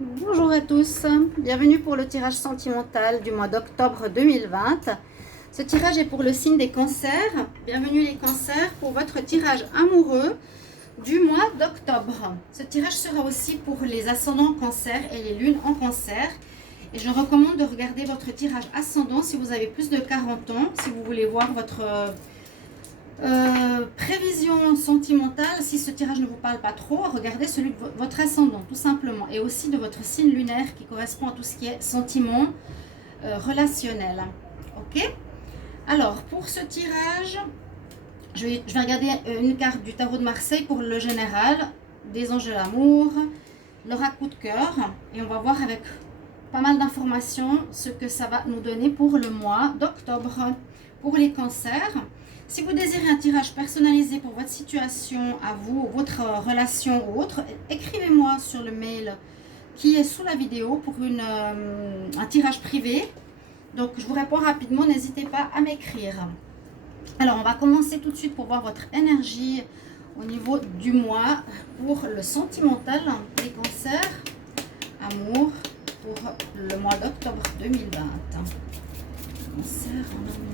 Bonjour à tous, bienvenue pour le tirage sentimental du mois d'octobre 2020. Ce tirage est pour le signe des cancers. Bienvenue les cancers pour votre tirage amoureux du mois d'octobre. Ce tirage sera aussi pour les ascendants cancer et les lunes en cancer. Et je recommande de regarder votre tirage ascendant si vous avez plus de 40 ans, si vous voulez voir votre prévision sentimentale. Si ce tirage ne vous parle pas trop, regardez celui de votre ascendant tout simplement, et aussi de votre signe lunaire qui correspond à tout ce qui est sentiment relationnel. Ok, alors pour ce tirage je vais regarder une carte du tarot de Marseille pour le général, des anges de l'amour, l'oracle coup de cœur, et on va voir avec pas mal d'informations ce que ça va nous donner pour le mois d'octobre pour les cancers. Si vous désirez un tirage personnalisé pour votre situation à vous, votre relation ou autre, écrivez-moi sur le mail qui est sous la vidéo pour un tirage privé. Donc je vous réponds rapidement, n'hésitez pas à m'écrire. Alors on va commencer tout de suite pour voir votre énergie au niveau du mois pour le sentimental des cancers, amour, pour le mois d'octobre 2020. Cancer en amour.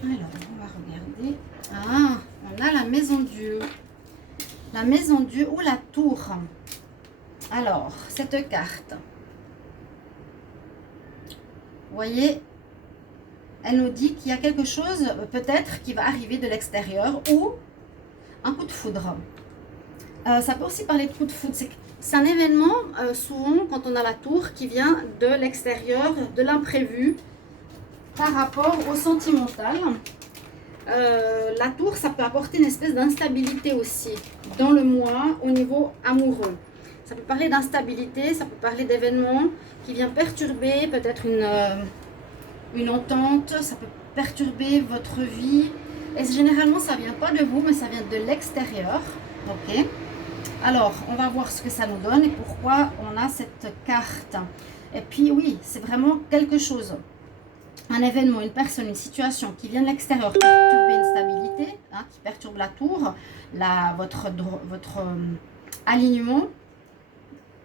Alors, on va regarder. Ah, on a la maison Dieu. La maison Dieu ou la tour. Alors, cette carte. Vous voyez, elle nous dit qu'il y a quelque chose, peut-être, qui va arriver de l'extérieur ou un coup de foudre. Ça peut aussi parler de coup de foudre. C'est un événement, souvent, quand on a la tour, qui vient de l'extérieur, de l'imprévu, par rapport au sentimental. La tour, ça peut apporter une espèce d'instabilité aussi dans le mois au niveau amoureux. Ça peut parler d'instabilité, ça peut parler d'événements qui viennent perturber peut-être une entente, ça peut perturber votre vie. Et généralement, ça ne vient pas de vous, mais ça vient de l'extérieur. Ok. Alors, on va voir ce que ça nous donne et pourquoi on a cette carte. Et puis oui, c'est vraiment quelque chose. Un événement, une personne, une situation qui vient de l'extérieur perturber une stabilité, hein, qui perturbe la tour, votre alignement,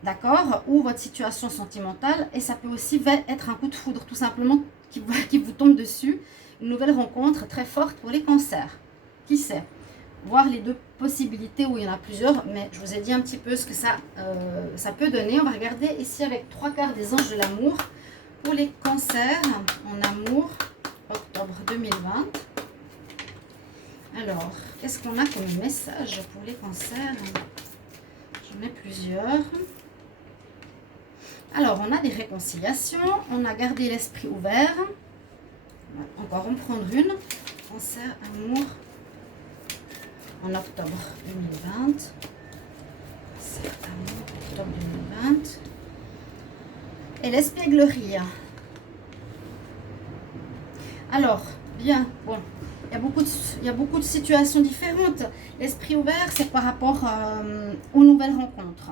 d'accord, ou votre situation sentimentale. Et ça peut aussi être un coup de foudre, tout simplement, qui vous tombe dessus. Une nouvelle rencontre très forte pour les cancers. Qui sait? Voir les deux possibilités, où il y en a plusieurs, mais je vous ai dit un petit peu ce que ça peut donner. On va regarder ici avec 3 quarts des anges de l'amour. Pour les cancers en amour, octobre 2020. Alors, qu'est-ce qu'on a comme message pour les cancers? J'en ai plusieurs. Alors, on a des réconciliations. On a gardé l'esprit ouvert. On va encore en prendre une. Cancer, amour, en octobre 2020. Cancer, amour, octobre 2020. Et l'espièglerie. Alors, bien, bon, il y a beaucoup de situations différentes. L'esprit ouvert, c'est par rapport aux nouvelles rencontres.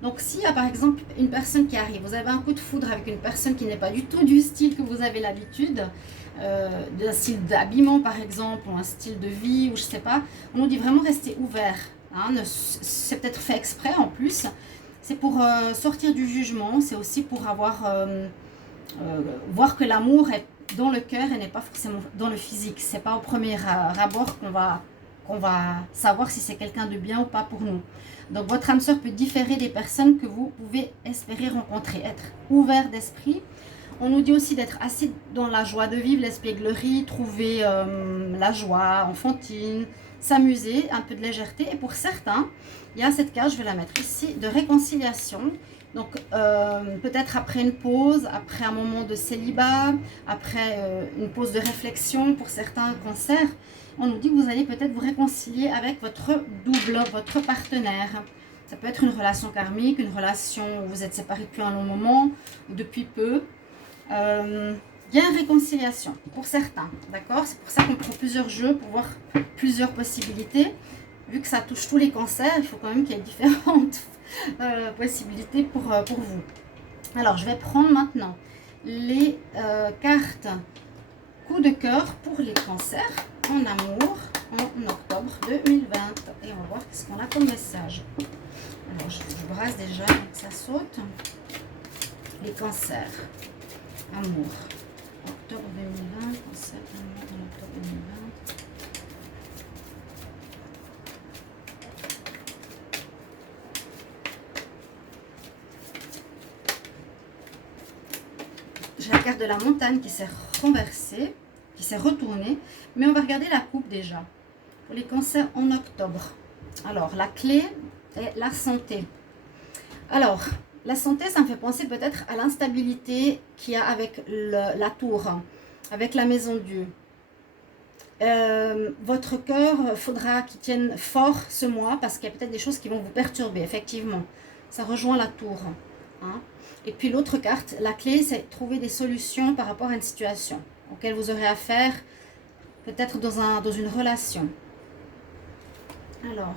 Donc, s'il y a par exemple une personne qui arrive, vous avez un coup de foudre avec une personne qui n'est pas du tout du style que vous avez l'habitude, d'un style d'habillement par exemple, ou un style de vie, ou je sais pas, on nous dit vraiment rester ouvert. Hein, c'est peut-être fait exprès en plus. C'est pour sortir du jugement, c'est aussi pour voir que l'amour est dans le cœur et n'est pas forcément dans le physique. C'est pas au premier abord qu'on va savoir si c'est quelqu'un de bien ou pas pour nous. Donc votre âme sœur peut différer des personnes que vous pouvez espérer rencontrer, être ouvert d'esprit. On nous dit aussi d'être assis dans la joie de vivre, l'espièglerie, trouver la joie enfantine, s'amuser, un peu de légèreté. Et pour certains, il y a cette carte, je vais la mettre ici, de réconciliation. Donc peut-être après une pause, après un moment de célibat, après une pause de réflexion pour certains cancers, on nous dit que vous allez peut-être vous réconcilier avec votre double, votre partenaire. Ça peut être une relation karmique, une relation où vous êtes séparés depuis un long moment, ou depuis peu. Il y a une réconciliation pour certains, d'accord? C'est pour ça qu'on prend plusieurs jeux pour voir plusieurs possibilités. Vu que ça touche tous les cancers, il faut quand même qu'il y ait différentes possibilités pour vous. Alors, je vais prendre maintenant les cartes coup de cœur pour les cancers en amour en octobre 2020. Et on va voir qu'est-ce qu'on a comme message. Alors, je brasse déjà donc ça saute. Les cancers, amour, octobre 2020, cancer, amour en octobre 2020. J'ai la carte de la montagne qui s'est renversée, qui s'est retournée, mais on va regarder la coupe déjà. Pour les cancers en octobre. Alors, la clé est la santé. Alors, la santé, ça me fait penser peut-être à l'instabilité qu'il y a avec la tour, avec la maison de Dieu. Votre cœur, faudra qu'il tienne fort ce mois parce qu'il y a peut-être des choses qui vont vous perturber, effectivement. Ça rejoint la tour. Hein. Et puis l'autre carte, la clé, c'est trouver des solutions par rapport à une situation auquel vous aurez affaire, peut-être dans une relation. Alors,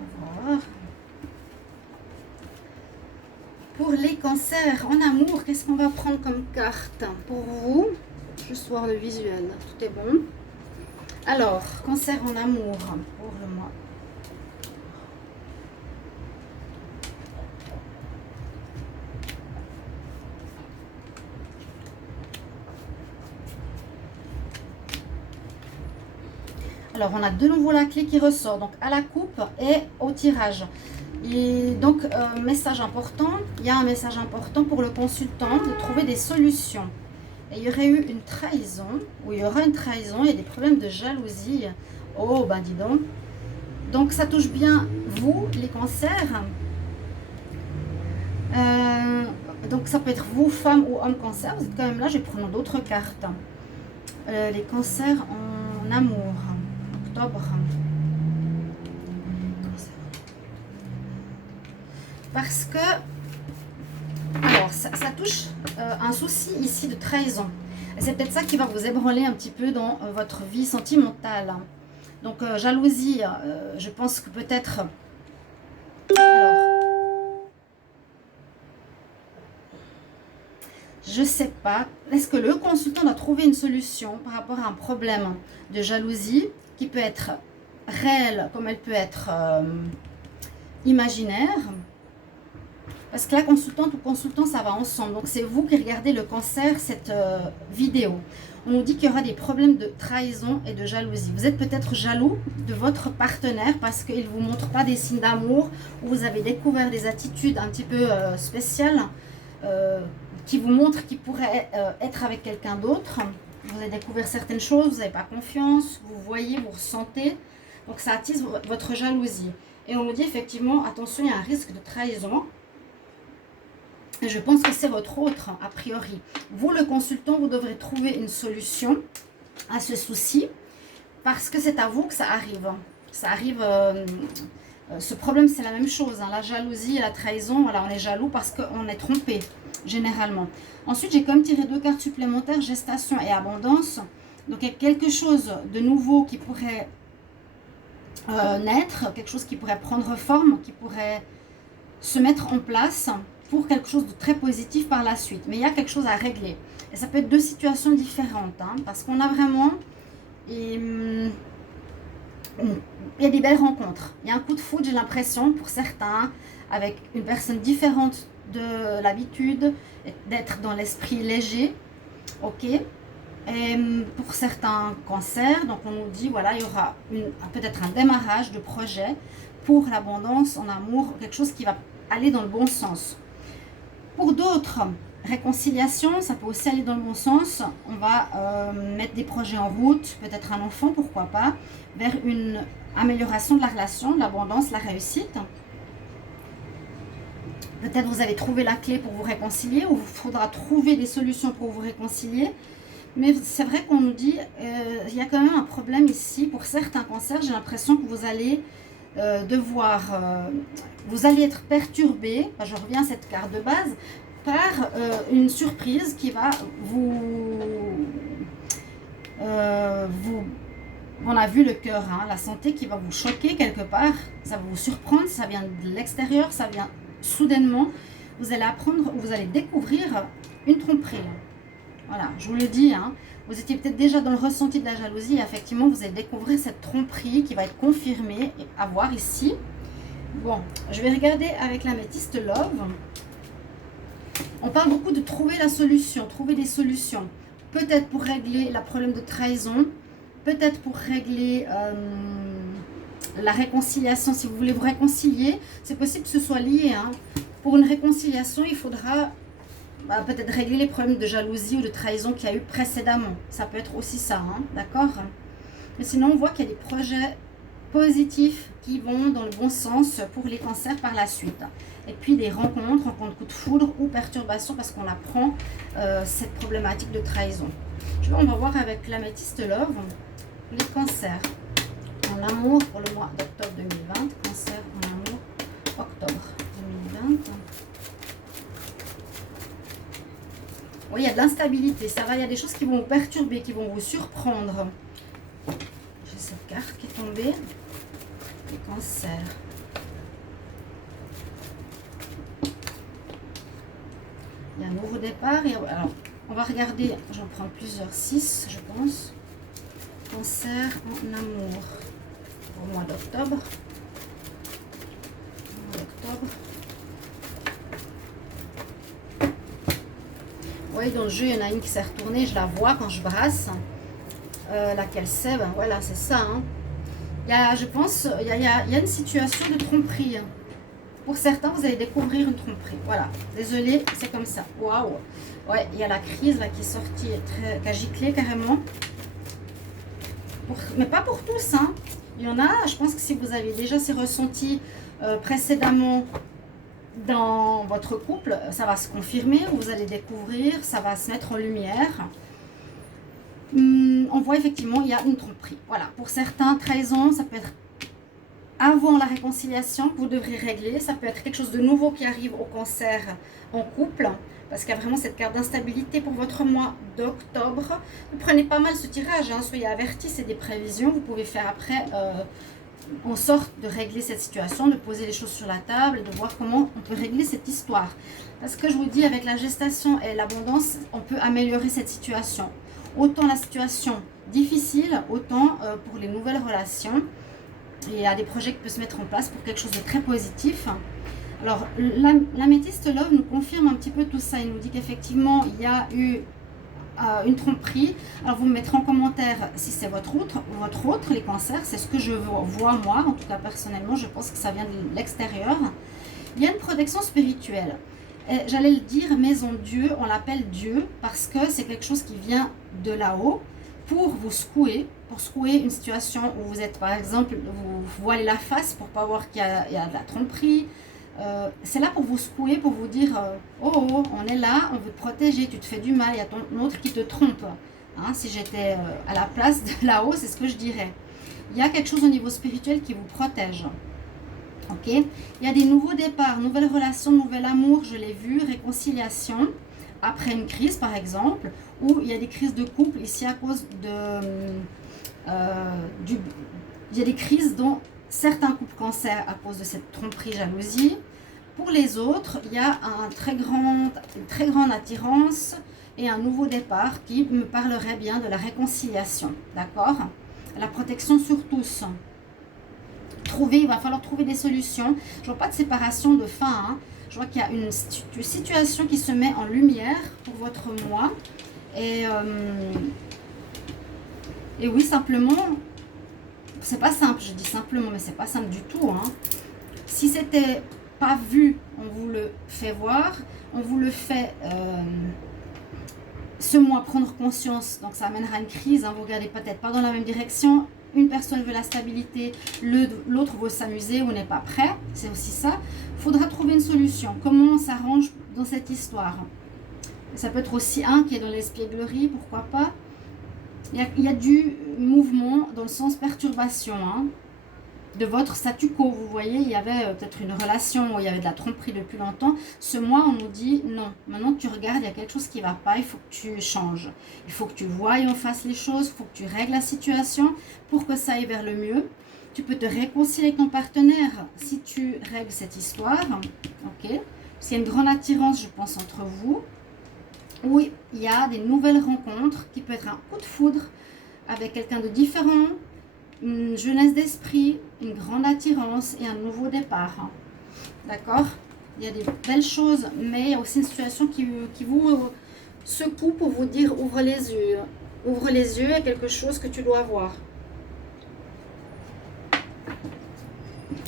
on va voir. Pour les cancers en amour, qu'est-ce qu'on va prendre comme carte pour vous? Juste voir le visuel, tout est bon. Alors, cancer en amour pour le mois. Alors, on a de nouveau la clé qui ressort, donc à la coupe et au tirage. Et donc, message important, il y a un message important pour le consultant de trouver des solutions. Et il y aurait eu une trahison, ou il y aura une trahison, il y a des problèmes de jalousie. Oh, ben dis donc. Donc, ça touche bien vous, les cancers. Donc, ça peut être vous, femme ou homme cancer. Vous êtes quand même là, je vais prendre d'autres cartes. Les cancers en amour, octobre. Parce que, alors, ça touche un souci ici de trahison. Et c'est peut-être ça qui va vous ébranler un petit peu dans votre vie sentimentale. Donc, jalousie, je pense que peut-être... Alors, je ne sais pas. Est-ce que le consultant doit trouver une solution par rapport à un problème de jalousie qui peut être réelle comme elle peut être imaginaire? Parce que la consultante ou consultant, ça va ensemble. Donc, c'est vous qui regardez le cancer, cette vidéo. On nous dit qu'il y aura des problèmes de trahison et de jalousie. Vous êtes peut-être jaloux de votre partenaire parce qu'il ne vous montre pas des signes d'amour ou vous avez découvert des attitudes un petit peu spéciales qui vous montrent qu'il pourrait être avec quelqu'un d'autre. Vous avez découvert certaines choses, vous n'avez pas confiance, vous voyez, vous ressentez. Donc, ça attise votre jalousie. Et on nous dit effectivement, attention, il y a un risque de trahison. Et je pense que c'est votre autre, a priori. Vous, le consultant, vous devrez trouver une solution à ce souci parce que c'est à vous que ça arrive. Ça arrive, ce problème, c'est la même chose. Hein, la jalousie et la trahison, voilà, on est jaloux parce qu'on est trompé, généralement. Ensuite, j'ai quand même tiré 2 cartes supplémentaires, gestation et abondance. Donc, il y a quelque chose de nouveau qui pourrait naître, quelque chose qui pourrait prendre forme, qui pourrait se mettre en place pour quelque chose de très positif par la suite. Mais il y a quelque chose à régler. Et ça peut être 2 situations différentes. Hein, parce qu'on a vraiment... il y a des belles rencontres. Il y a un coup de foudre, j'ai l'impression, pour certains, avec une personne différente de l'habitude, d'être dans l'esprit léger. Ok. Et pour certains cancers, donc on nous dit, voilà, il y aura peut-être un démarrage de projet pour l'abondance en amour, quelque chose qui va aller dans le bon sens. Pour d'autres, réconciliation, ça peut aussi aller dans le bon sens. On va mettre des projets en route, peut-être un enfant, pourquoi pas, vers une amélioration de la relation, de l'abondance, la réussite. Peut-être vous avez trouvé la clé pour vous réconcilier ou il faudra trouver des solutions pour vous réconcilier. Mais c'est vrai qu'on nous dit, il y a quand même un problème ici. Pour certains cancers, j'ai l'impression que vous allez vous allez être perturbé, je reviens à cette carte de base, par une surprise qui va on a vu le cœur, hein, la santé qui va vous choquer quelque part, ça va vous surprendre, ça vient de l'extérieur, ça vient soudainement, vous allez apprendre, vous allez découvrir une tromperie. Voilà, je vous le dis, hein. Vous étiez peut-être déjà dans le ressenti de la jalousie. Et effectivement, vous allez découvrir cette tromperie qui va être confirmée et à voir ici. Bon, je vais regarder avec l'améthyste Love. On parle beaucoup de trouver la solution, trouver des solutions. Peut-être pour régler le problème de trahison, peut-être pour régler la réconciliation. Si vous voulez vous réconcilier, c'est possible que ce soit lié. Hein. Pour une réconciliation, il faudra peut-être régler les problèmes de jalousie ou de trahison qu'il y a eu précédemment. Ça peut être aussi ça, hein, d'accord? Mais sinon, on voit qu'il y a des projets positifs qui vont dans le bon sens pour les cancers par la suite. Et puis des rencontres coup de foudre ou perturbation parce qu'on apprend cette problématique de trahison. On va voir avec l'améthyste Love les cancers en amour pour le mois d'octobre 2020. Cancer en amour, octobre 2020. Oui, il y a de l'instabilité, ça va, il y a des choses qui vont vous perturber, qui vont vous surprendre. J'ai cette carte qui est tombée. Les cancers. Il y a un nouveau départ. Et alors, on va regarder, j'en prends plusieurs, 6 je pense. Cancer en amour au mois d'octobre. Oui, dans le jeu, il y en a une qui s'est retournée, je la vois quand je brasse. Laquelle c'est? Ben voilà, c'est ça. Hein. Il y a, je pense, il y a une situation de tromperie. Pour certains, vous allez découvrir une tromperie. Voilà, désolé, c'est comme ça. Waouh! Ouais, il y a la crise là qui est sortie, qui a giclé carrément. Mais pas pour tous. Hein. Il y en a, je pense que si vous avez déjà ces ressentis précédemment dans votre couple, ça va se confirmer, vous allez découvrir, ça va se mettre en lumière. On voit effectivement, il y a une tromperie. Voilà, pour certains, trahison, ça peut être avant la réconciliation que vous devrez régler. Ça peut être quelque chose de nouveau qui arrive au cancer en couple, parce qu'il y a vraiment cette carte d'instabilité pour votre mois d'octobre. Vous prenez pas mal ce tirage, hein, soyez avertis, c'est des prévisions. Vous pouvez faire après en sorte de régler cette situation, de poser les choses sur la table et de voir comment on peut régler cette histoire. Parce que je vous dis, avec la gestation et l'abondance, on peut améliorer cette situation. Autant la situation difficile, autant pour les nouvelles relations. Il y a des projets qui peuvent se mettre en place pour quelque chose de très positif. Alors, l'améthyste Love nous confirme un petit peu tout ça. Il nous dit qu'effectivement, il y a eu une tromperie. Alors, vous me mettrez en commentaire si c'est votre autre, les cancers. C'est ce que je vois moi. En tout cas, personnellement, je pense que ça vient de l'extérieur. Il y a une protection spirituelle. J'allais le dire, maison Dieu, on l'appelle Dieu parce que c'est quelque chose qui vient de là-haut pour vous secouer, pour secouer une situation où vous êtes, par exemple, vous voilez la face pour pas voir qu'il y a de la tromperie. C'est là pour vous secouer, pour vous dire oh, on est là, on veut te protéger, tu te fais du mal, il y a ton autre qui te trompe. Hein, si j'étais à la place de là-haut, c'est ce que je dirais. Il y a quelque chose au niveau spirituel qui vous protège. Ok, il y a des nouveaux départs, nouvelles relations, nouvel amour, je l'ai vu, réconciliation après une crise par exemple, ou il y a des crises de couple ici à cause de il y a des crises dont certains couples cancer à cause de cette tromperie, jalousie. Pour les autres, il y a une très grande attirance et un nouveau départ qui me parlerait bien de la réconciliation, d'accord? La protection sur tous. Il va falloir trouver des solutions. Je vois pas de séparation, de fin. Hein. Je vois qu'il y a une situation qui se met en lumière pour votre mois. Et oui, simplement, c'est pas simple. Je dis simplement, mais c'est pas simple du tout. Hein. Si c'était pas vu, on vous le fait voir. On vous le fait ce mois prendre conscience. Donc ça amènera une crise. Hein. Vous regardez peut-être pas dans la même direction. Une personne veut la stabilité, l'autre veut s'amuser ou n'est pas prêt. C'est aussi ça. Il faudra trouver une solution. Comment on s'arrange dans cette histoire? Ça peut être aussi un qui est dans l'espièglerie, pourquoi pas. Il y a du mouvement dans le sens perturbation. Hein, de votre statu quo. Vous voyez, il y avait peut-être une relation où il y avait de la tromperie depuis longtemps. Ce mois, on nous dit non. Maintenant que tu regardes, il y a quelque chose qui ne va pas. Il faut que tu changes. Il faut que tu voies en face les choses. Il faut que tu règles la situation pour que ça aille vers le mieux. Tu peux te réconcilier avec ton partenaire si tu règles cette histoire. Ok. C'est une grande attirance, je pense, entre vous. Oui, il y a des nouvelles rencontres qui peut être un coup de foudre avec quelqu'un de différent, une jeunesse d'esprit, une grande attirance et un nouveau départ. D'accord? Il y a des belles choses, mais il y a aussi une situation qui vous secoue pour vous dire ouvre les yeux. Ouvre les yeux à quelque chose que tu dois voir.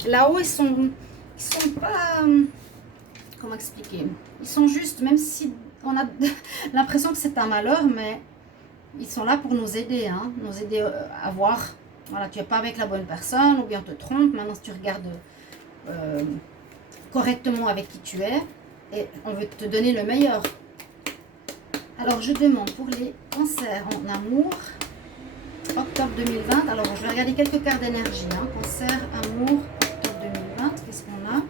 Là-haut, ils sont pas... comment expliquer? Ils sont juste, même si on a l'impression que c'est un malheur, mais ils sont là pour nous aider, hein, nous aider à voir. Voilà, tu n'es pas avec la bonne personne, ou bien on te trompe. Maintenant, si tu regardes correctement avec qui tu es, et on veut te donner le meilleur. Alors, je demande pour les cancers en amour, octobre 2020. Alors, je vais regarder quelques cartes d'énergie. Hein. Cancer, amour, octobre 2020. Qu'est-ce qu'on a?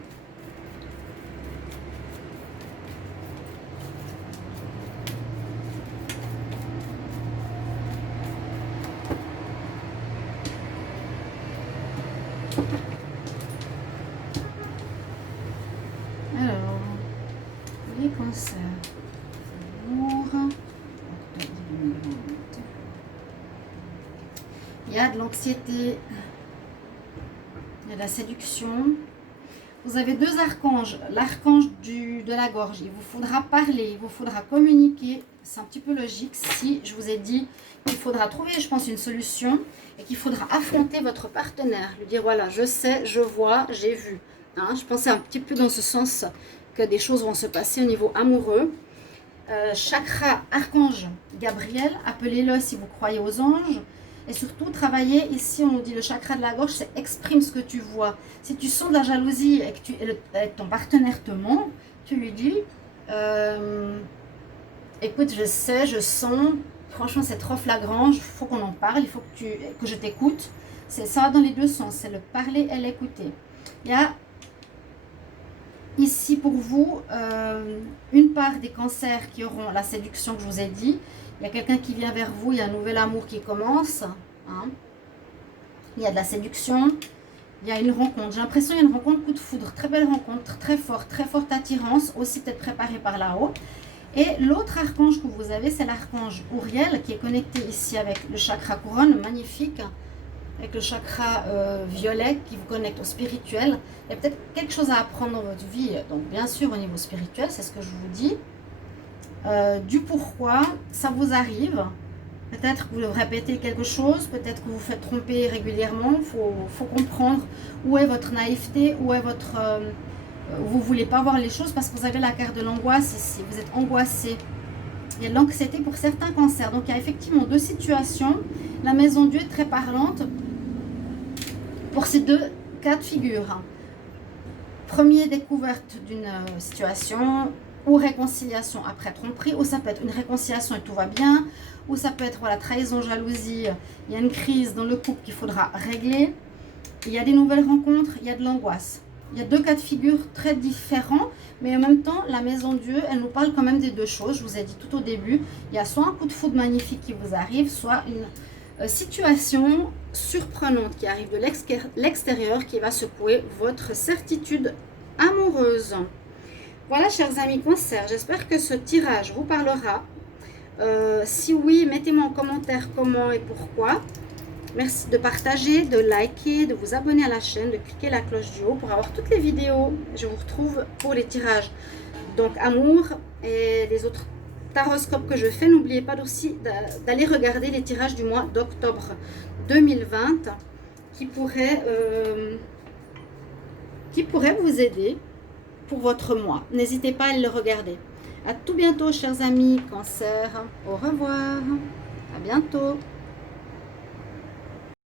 Alors, les cancers, amour, octobre 2020. Il y a de l'anxiété, il y a de la séduction. Vous avez deux archanges, l'archange de la gorge. Il vous faudra parler, il vous faudra communiquer. C'est un petit peu logique si je vous ai dit qu'il faudra trouver, je pense, une solution et qu'il faudra affronter votre partenaire. Lui dire, voilà, je sais, je vois, j'ai vu. Hein, je pensais un petit peu dans ce sens que des choses vont se passer au niveau amoureux. Chakra archange Gabriel, appelez-le si vous croyez aux anges. Et surtout, travailler ici, on nous dit le chakra de la gorge, c'est exprime ce que tu vois. Si tu sens de la jalousie et que ton partenaire te ment, tu lui dis, écoute, je sais, je sens, franchement c'est trop flagrant, il faut qu'on en parle, il faut que je t'écoute. C'est ça dans les deux sens, c'est le parler et l'écouter. Il y a ici pour vous une part des cancers qui auront la séduction que je vous ai dit. Il y a quelqu'un qui vient vers vous, il y a un nouvel amour qui commence. Hein. Il y a de la séduction, il y a une rencontre. J'ai l'impression qu'il y a une rencontre coup de foudre, très belle rencontre, très forte attirance, aussi peut-être préparée par là-haut. Et l'autre archange que vous avez, c'est l'archange Uriel qui est connecté ici avec le chakra couronne, magnifique, avec le chakra violet qui vous connecte au spirituel. Il y a peut-être quelque chose à apprendre dans votre vie, donc bien sûr au niveau spirituel, c'est ce que je vous dis. Du pourquoi ça vous arrive. Peut-être que vous répétez quelque chose, peut-être que vous faites tromper régulièrement. Il faut comprendre où est votre naïveté, où est votre... vous ne voulez pas voir les choses parce que vous avez la carte de l'angoisse ici. Vous êtes angoissé. Il y a de l'anxiété pour certains cancers. Donc il y a effectivement deux situations. La maison Dieu est très parlante pour ces deux cas de figure. Premier, découverte d'une situation ou réconciliation après tromperie, ou ça peut être une réconciliation et tout va bien, ou ça peut être voilà, trahison, jalousie, il y a une crise dans le couple qu'il faudra régler, il y a des nouvelles rencontres, il y a de l'angoisse. Il y a deux cas de figure très différents, mais en même temps, la maison Dieu, elle nous parle quand même des deux choses. Je vous ai dit tout au début, il y a soit un coup de foudre magnifique qui vous arrive, soit une situation surprenante qui arrive de l'extérieur qui va secouer votre certitude amoureuse. Voilà, chers amis Cancer, j'espère que ce tirage vous parlera. Si oui, mettez-moi en commentaire comment et pourquoi. Merci de partager, de liker, de vous abonner à la chaîne, de cliquer la cloche du haut pour avoir toutes les vidéos. Je vous retrouve pour les tirages donc amour et les autres taroscopes que je fais. N'oubliez pas aussi d'aller regarder les tirages du mois d'octobre 2020 qui pourraient vous aider pour votre mois. N'hésitez pas à le regarder. À tout bientôt, chers amis Cancer. Au revoir. À bientôt.